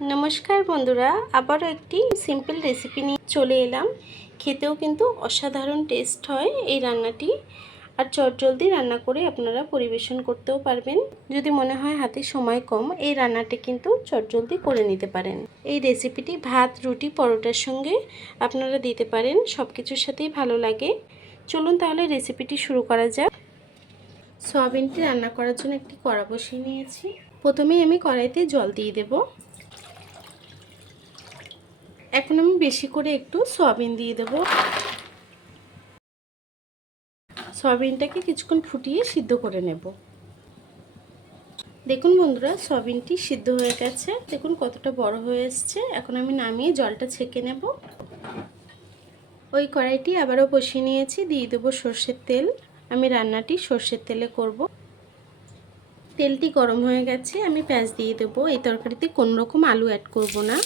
নমস্কার বন্ধুরা, আবারও একটি সিম্পল রেসিপি নিয়ে চলে এলাম। খেতেও কিন্তু অসাধারণ টেস্ট হয় এই রান্নাটি। আর চটজলদি রান্না করে আপনারা পরিবেশন করতেও পারবেন। যদি মনে হয় হাতে সময় কম, এই রান্নাটি কিন্তু চটজলদি করে নিতে পারেন। এই রেসিপিটি ভাত, রুটি, পরোটার সঙ্গে আপনারা দিতে পারেন সব কিছুর সাথেই ভালো লাগে। চলুন তাহলে রেসিপিটি শুরু করা যাক। সয়াবিনটি রান্না করার জন্য একটি কড়া বসিয়ে নিয়েছি। প্রথমেই আমি কড়াইতে জল দিয়ে দেব। এখন আমি বেশি করে একটু সয়াবিন দিয়ে দেব। সয়াবিনটাকে কিছুক্ষণ ফুটিয়ে সিদ্ধ করে নেব। দেখুন বন্ধুরা, সয়াবিনটি সিদ্ধ হয়ে গেছে। দেখুন কতটা বড় হয়ে এসছে। এখন আমি নামিয়ে জলটা ছেঁকে নেব। ওই কড়াইটি আবারও বসিয়ে নিয়েছি। দিয়ে দেবো সর্ষের তেল। আমি রান্নাটি সর্ষের তেলে করব। তেলটি গরম হয়ে গেছে। আমি পেঁয়াজ দিয়ে দেবো। এই তরকারিতে কোনো রকম আলু অ্যাড করব না।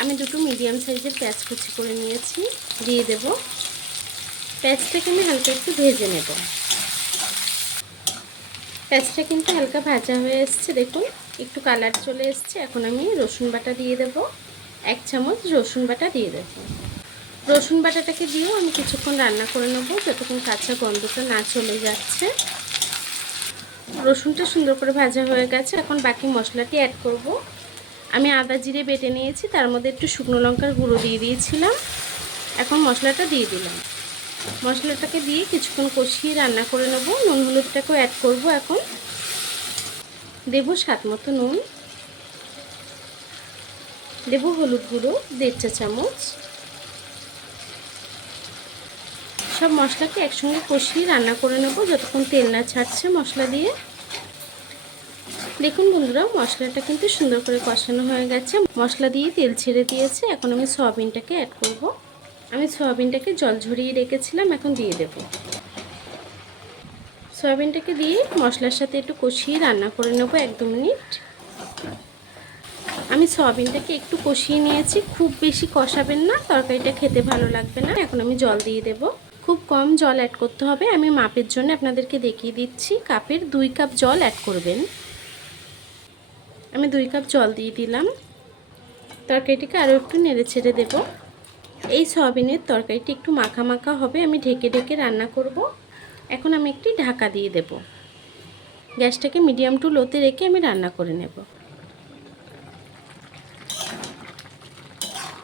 আমি দুটো মিডিয়াম সাইজের পেঁয়াজ কুচি করে নিয়েছি, দিয়ে দেব। পেঁয়াজটাকে আমি হালকা একটু ভেজে নেব। পেঁয়াজটা কিন্তু হালকা ভাজা হয়ে এসছে, দেখুন, একটু কালার চলে এসছে। এখন আমি রসুন বাটা দিয়ে দেব। এক চামচ রসুন বাটা দিয়ে দেব। রসুন বাটাটাকে দিয়েও আমি কিছুক্ষণ রান্না করে নেব, যতক্ষণ কাঁচা গন্ধটা না চলে যাচ্ছে। রসুনটা সুন্দর করে ভাজা হয়ে গেছে, এখন বাকি মশলাটি অ্যাড করব। আমি আদা জিরে বেটে নিয়েছি, তার মধ্যে একটু শুকনো লঙ্কার গুঁড়ো দিয়ে দিয়েছিলাম। এখন মশলাটা দিয়ে দিলাম। মশলাটাকে দিয়ে কিছুক্ষণ কষিয়ে রান্না করে নেব। নুন হলুদটাকেও অ্যাড করব এখন। দেব স্বাদ মতো নুন। দেব হলুদ গুঁড়ো, দেড় চা চামচ। সব মশলাকে একসঙ্গে কষিয়ে রান্না করে নেব। যতক্ষণ তেল না ছাড়ছে মশলা দিয়ে। দেখুন বন্ধুরা, মশলাটা কিন্তু সুন্দর করে কষানো হয়ে গেছে। মশলা দিয়ে তেল ছেড়ে দিয়েছে, এখন আমি সয়াবিনটাকে অ্যাড করব। আমি সয়াবিনটাকে জল ঝরিয়ে রেখেছিলাম, এখন দিয়ে দেব। সয়াবিনটাকে দিয়ে মশলার সাথে একটু কষিয়ে রান্না করে নেব এক দু মিনিট। আমি সয়াবিনটাকে একটু কষিয়ে নিয়েছি, খুব বেশি কষাবেন না, তরকারিটা খেতে ভালো লাগবে না, এখন আমি জল দিয়ে দেব। খুব কম জল অ্যাড করতে হবে, আমি মাপের জন্য আপনাদেরকে দেখিয়ে দিচ্ছি, কাপের দুই কাপ জল অ্যাড করবেন। আমি দুই কাপ জল দিয়ে দিলাম। তরকারিটিকে আরও একটু নেড়ে ছেড়ে দেবো। এই সয়াবিনের তরকারিটি একটু মাখা মাখা হবে, আমি ঢেকে ঢেকে রান্না করব। এখন আমি একটি ঢাকা দিয়ে দেব। গ্যাসটাকে মিডিয়াম টু লোতে রেখে আমি রান্না করে নেব।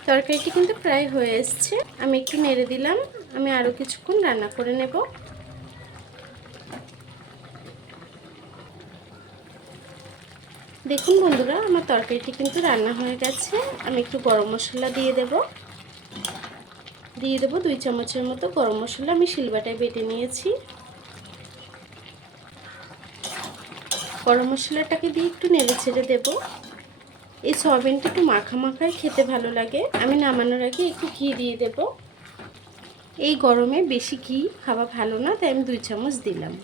তরকারিটি কিন্তু প্রায় হয়ে এসছে। আমি একটু নেড়ে দিলাম, আমি আরও কিছুক্ষণ রান্না করে নেব। দেখুন বন্ধুরা, আমার তরকারিটি কিন্তু রান্না হয়ে গেছে। আমি একটু গরম মশলা দিয়ে দেব। দিয়ে দেবো দুই চামচের মতো গরম মশলা। আমি শিলবাটায় বেটে নিয়েছি। গরম মশলাটাকে দিয়ে একটু নেড়ে ছেড়ে দেবো। এই সয়াবিনটা একটু মাখা মাখায় খেতে ভালো লাগে। আমি নামানোর আগে একটু ঘি দিয়ে দেব। এই গরমে বেশি ঘি খাওয়া ভালো না, তাই আমি দুই চামচ দিলাম।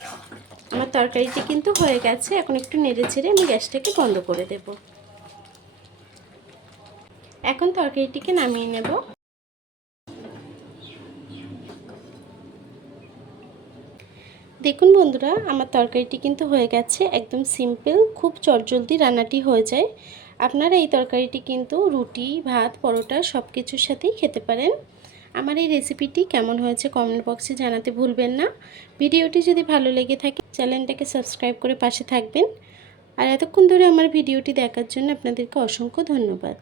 আমার তরকারিটি কিন্তু হয়ে গেছে। এখন একটু নেড়ে ছেড়ে আমি গ্যাসটাকে বন্ধ করে দেব। এখন তরকারিটিকে নামিয়ে নেব। দেখুন বন্ধুরা, আমার তরকারিটি কিন্তু হয়ে গেছে একদম সিম্পল, খুব চটজলদি রান্নাটি হয়ে যায়। আপনারা এই তরকারিটি কিন্তু রুটি, ভাত, পরোটা সব কিছুর সাথেই খেতে পারেন। আমার এই রেসিপিটি কেমন হয়েছে কমেন্ট বক্সে জানাতে ভুলবেন না। ভিডিওটি যদি ভালো লেগে থাকে, চ্যানেলটাকে সাবস্ক্রাইব করে পাশে থাকবেন। আর এতক্ষণ ধরে আমার ভিডিওটি দেখার জন্য আপনাদেরকে অসংখ্য ধন্যবাদ।